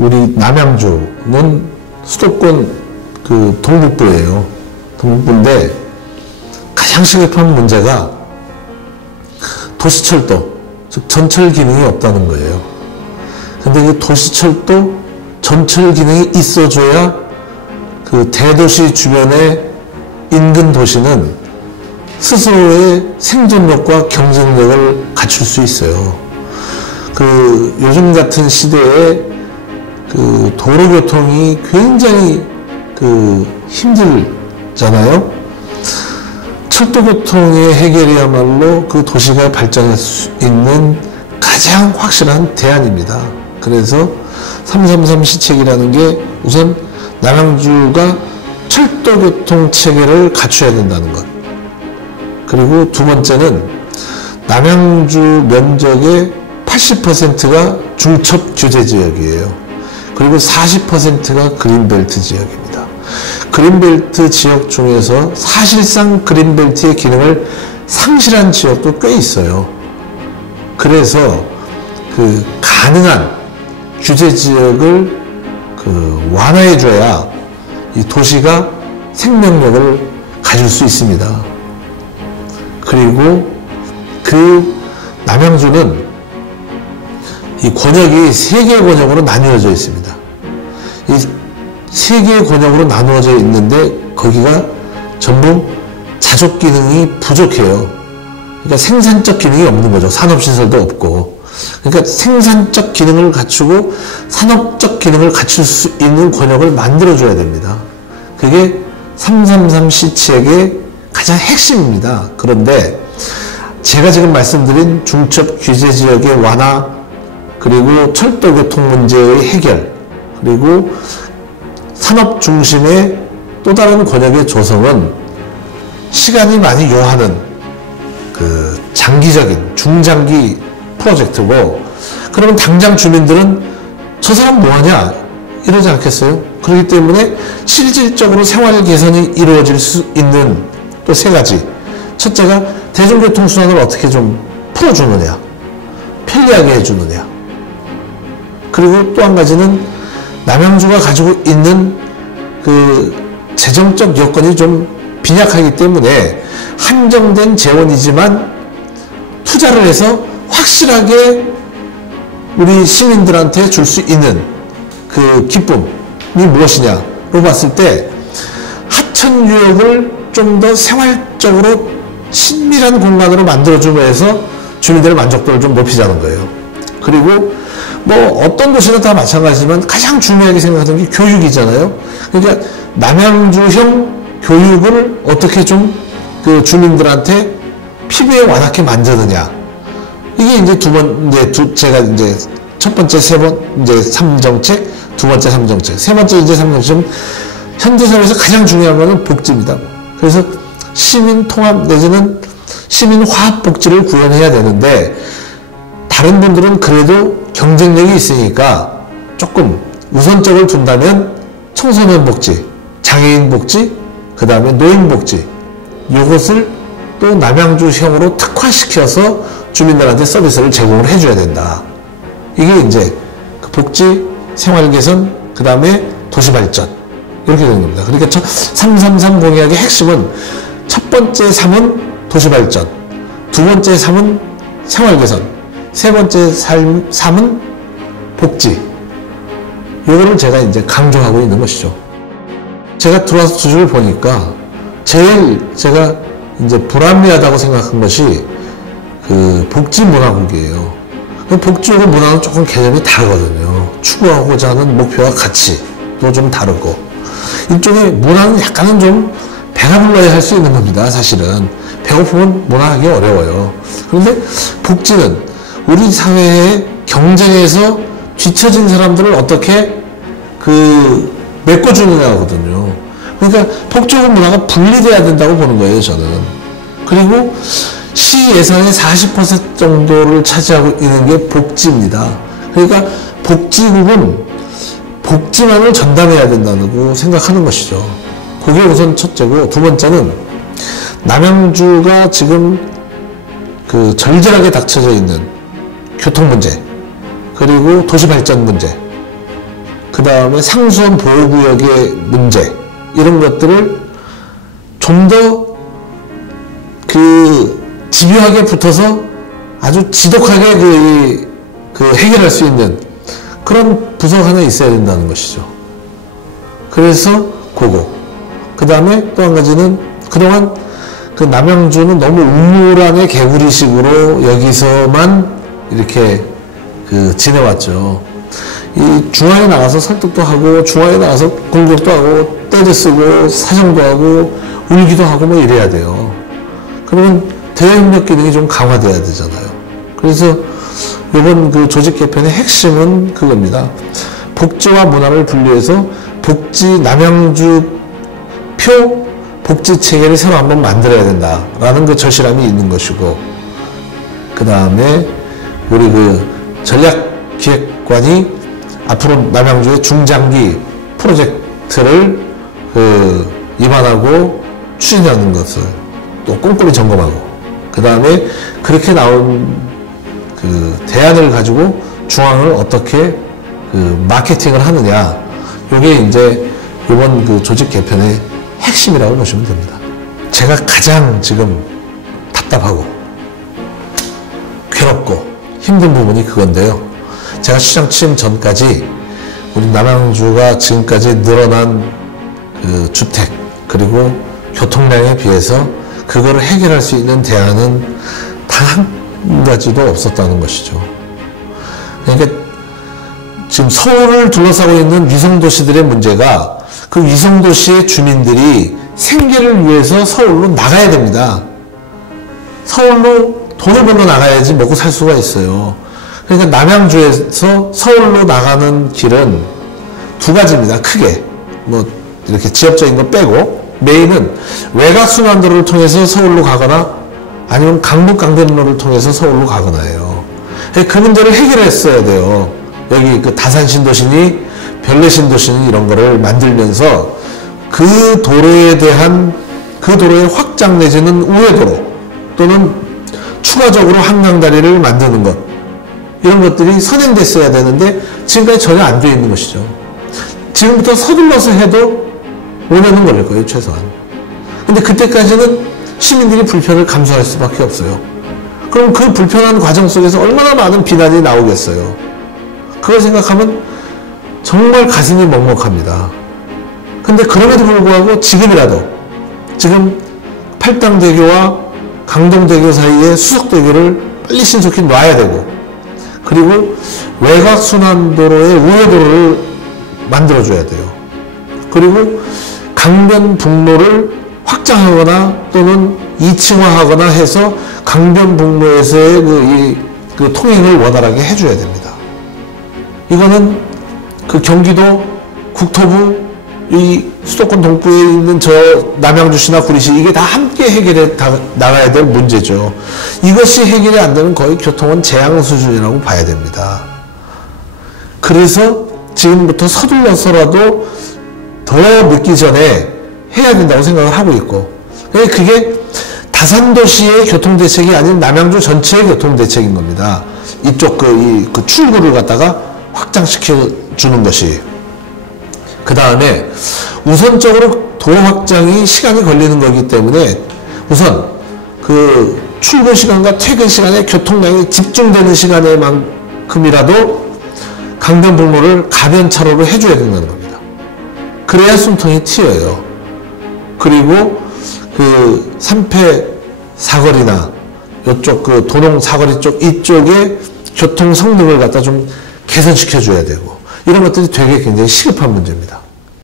우리 남양주는 수도권 그 동북부예요. 동북부인데 가장 시급한 문제가 도시철도, 즉 전철 기능이 없다는 거예요. 근데 이 도시철도, 전철 기능이 있어줘야 그 대도시 주변의 인근 도시는 스스로의 생존력과 경쟁력을 갖출 수 있어요. 그 요즘 같은 시대에 그 도로교통이 굉장히 그 힘들잖아요. 철도교통의 해결이야말로 그 도시가 발전할 수 있는 가장 확실한 대안입니다. 그래서 333 시책이라는 게 우선 남양주가 철도교통 체계를 갖춰야 된다는 것. 그리고 두 번째는 남양주 면적의 80%가 중첩 규제 지역이에요. 그리고 40%가 그린벨트 지역입니다. 그린벨트 지역 중에서 사실상 그린벨트의 기능을 상실한 지역도 꽤 있어요. 그래서 그 가능한 규제 지역을 그 완화해줘야 이 도시가 생명력을 가질 수 있습니다. 그리고 그 남양주는 이 권역이 3개의 권역으로 나누어져 있습니다. 이 3개의 권역으로 나누어져 있는데 거기가 전부 자족 기능이 부족해요. 그러니까 생산적 기능이 없는 거죠. 산업시설도 없고. 그러니까 생산적 기능을 갖추고 산업적 기능을 갖출 수 있는 권역을 만들어줘야 됩니다. 그게 333 시책의 가장 핵심입니다. 그런데 제가 지금 말씀드린 중첩 규제 지역의 완화, 그리고 철도 교통 문제의 해결, 그리고 산업 중심의 또 다른 권역의 조성은 시간이 많이 요하는 그 장기적인 중장기 프로젝트고, 그러면 당장 주민들은 저 사람 뭐하냐 이러지 않겠어요? 그렇기 때문에 실질적으로 생활 개선이 이루어질 수 있는 또 3가지. 첫째가 대중교통 수단을 어떻게 좀 풀어주느냐, 편리하게 해주느냐. 그리고 또 한 가지는 남양주가 가지고 있는 그 재정적 여건이 좀 빈약하기 때문에 한정된 재원이지만 투자를 해서 확실하게 우리 시민들한테 줄 수 있는 그 기쁨이 무엇이냐로 봤을 때 하천유역을 좀 더 생활적으로 친밀한 공간으로 만들어주면서 주민들의 만족도를 좀 높이자는 거예요. 그리고 뭐 어떤 도시는 다 마찬가지지만 가장 중요하게 생각하는 게 교육이잖아요. 그러니까 남양주형 교육을 어떻게 좀 그 주민들한테 피부에 와닿게 만드느냐. 이게 이제 제가 이제 첫 번째, 이제 3정책, 두 번째 3정책, 세 번째 이제 3정책은 현대사회에서 가장 중요한 것은 복지입니다. 그래서 시민 통합 내지는 시민 화합 복지를 구현해야 되는데, 다른 분들은 그래도 경쟁력이 있으니까 조금 우선적을 둔다면 청소년 복지, 장애인 복지, 그 다음에 노인 복지, 이것을 또 남양주형으로 특화시켜서 주민들한테 서비스를 제공을 해줘야 된다. 이게 이제 그 복지, 생활 개선, 그 다음에 도시 발전, 이렇게 되는 겁니다. 그러니까 333 공약의 핵심은 첫 번째 3은 도시 발전, 두 번째 3은 생활 개선, 세 번째 3은 복지. 이거를 제가 이제 강조하고 있는 것이죠. 제가 들어와서 두 줄을 보니까 제일 제가 이제 불합리하다고 생각한 것이 그 복지문화국이에요. 복지하고 문화는 조금 개념이 다르거든요. 추구하고자 하는 목표와 가치도 좀 다르고, 이쪽에 문화는 약간은 좀 배가 불러야 할 수 있는 겁니다. 사실은 배고프면 문화하기 어려워요. 그런데 복지는 우리 사회의 경쟁에서 뒤처진 사람들을 어떻게 그 메꿔주느냐거든요. 그러니까 복지하고 문화가 분리돼야 된다고 보는 거예요, 저는. 그리고 시 예산의 40% 정도를 차지하고 있는 게 복지입니다. 그러니까 복지국은 복지만을 전담해야 된다고 생각하는 것이죠. 그게 우선 첫째고, 두 번째는 남양주가 지금 그 절절하게 닥쳐져 있는 교통 문제, 그리고 도시 발전 문제, 그 다음에 상수원 보호구역의 문제, 이런 것들을 좀 더 집요하게 붙어서 아주 지독하게 해결할 수 있는 그런 부서가 하나 있어야 된다는 것이죠. 그래서 그거. 그 다음에 또 한 가지는 그동안 남양주는 너무 우물안의 개구리식으로 여기서만 이렇게 지내왔죠. 이 중앙에 나가서 설득도 하고, 중앙에 나가서 공격도 하고, 떼도 쓰고, 사정도 하고, 울기도 하고 뭐 이래야 돼요. 그러면 대외협력 기능이 좀 강화돼야 되잖아요. 그래서 이번 조직 개편의 핵심은 그겁니다. 복지와 문화를 분리해서 남양주 표 복지 체계를 새로 한번 만들어야 된다라는 절실함이 있는 것이고, 그 다음에 우리 전략기획관이 앞으로 남양주의 중장기 프로젝트를 입안하고 추진하는 것을 또 꼼꼼히 점검하고, 그 다음에 그렇게 나온 대안을 가지고 중앙을 어떻게 마케팅을 하느냐, 이게 이제 이번 조직 개편의 핵심이라고 보시면 됩니다. 제가 가장 지금 답답하고 괴롭고 힘든 부분이 그건데요. 제가 시장 취임 전까지 우리 남양주가 지금까지 늘어난 주택 그리고 교통량에 비해서 그거를 해결할 수 있는 대안은 단 한 가지도 없었다는 것이죠. 그러니까 지금 서울을 둘러싸고 있는 위성도시들의 문제가 그 위성도시의 주민들이 생계를 위해서 서울로 나가야 됩니다. 서울로 돈을 벌러 나가야지 먹고 살 수가 있어요. 그러니까 남양주에서 서울로 나가는 길은 두 가지입니다. 크게. 뭐 이렇게 지역적인 거 빼고 메인은 외곽순환도로를 통해서 서울로 가거나 아니면 강북 강변로를 통해서 서울로 가거나예요. 그 문제를 해결했어야 돼요. 여기 다산신도시니 별내신도시니 이런 거를 만들면서 그 도로에 대한 도로의 확장 내지는 우회도로 또는 추가적으로 한강다리를 만드는 것, 이런 것들이 선행됐어야 되는데 지금까지 전혀 안 되어 있는 것이죠. 지금부터 서둘러서 해도 5년은 걸릴 거예요, 최소한. 근데 그때까지는 시민들이 불편을 감수할 수밖에 없어요. 그럼 그 불편한 과정 속에서 얼마나 많은 비난이 나오겠어요. 그걸 생각하면 정말 가슴이 먹먹합니다. 근데 그럼에도 불구하고 지금 팔당대교와 강동대교 사이에 수석대교를 빨리 신속히 놔야 되고, 그리고 외곽순환도로의 우회도로를 만들어줘야 돼요. 그리고 강변북로를 확장하거나 또는 2층화하거나 해서 강변북로에서의 그 통행을 원활하게 해줘야 됩니다. 이거는 경기도 국토부 이 수도권 동부에 있는 남양주시나 구리시 이게 다 함께 해결해 나가야 될 문제죠. 이것이 해결이 안 되면 거의 교통은 재앙 수준이라고 봐야 됩니다. 그래서 지금부터 서둘러서라도 더 늦기 전에 해야 된다고 생각을 하고 있고, 그게 다산도시의 교통대책이 아닌 남양주 전체의 교통대책인 겁니다. 이쪽 출구를 갖다가 확장시켜주는 것이. 그 다음에 우선적으로 도로 확장이 시간이 걸리는 거기 때문에 우선 출근 시간과 퇴근 시간에 교통량이 집중되는 시간에만큼이라도 강변북로를 가변차로로 해줘야 된다는 겁니다. 그래야 숨통이 튀어요. 그리고 삼패 사거리나 이쪽 도농 사거리 쪽 이쪽에 교통 성능을 갖다 좀 개선시켜줘야 되고, 이런 것들이 되게 굉장히 시급한 문제입니다.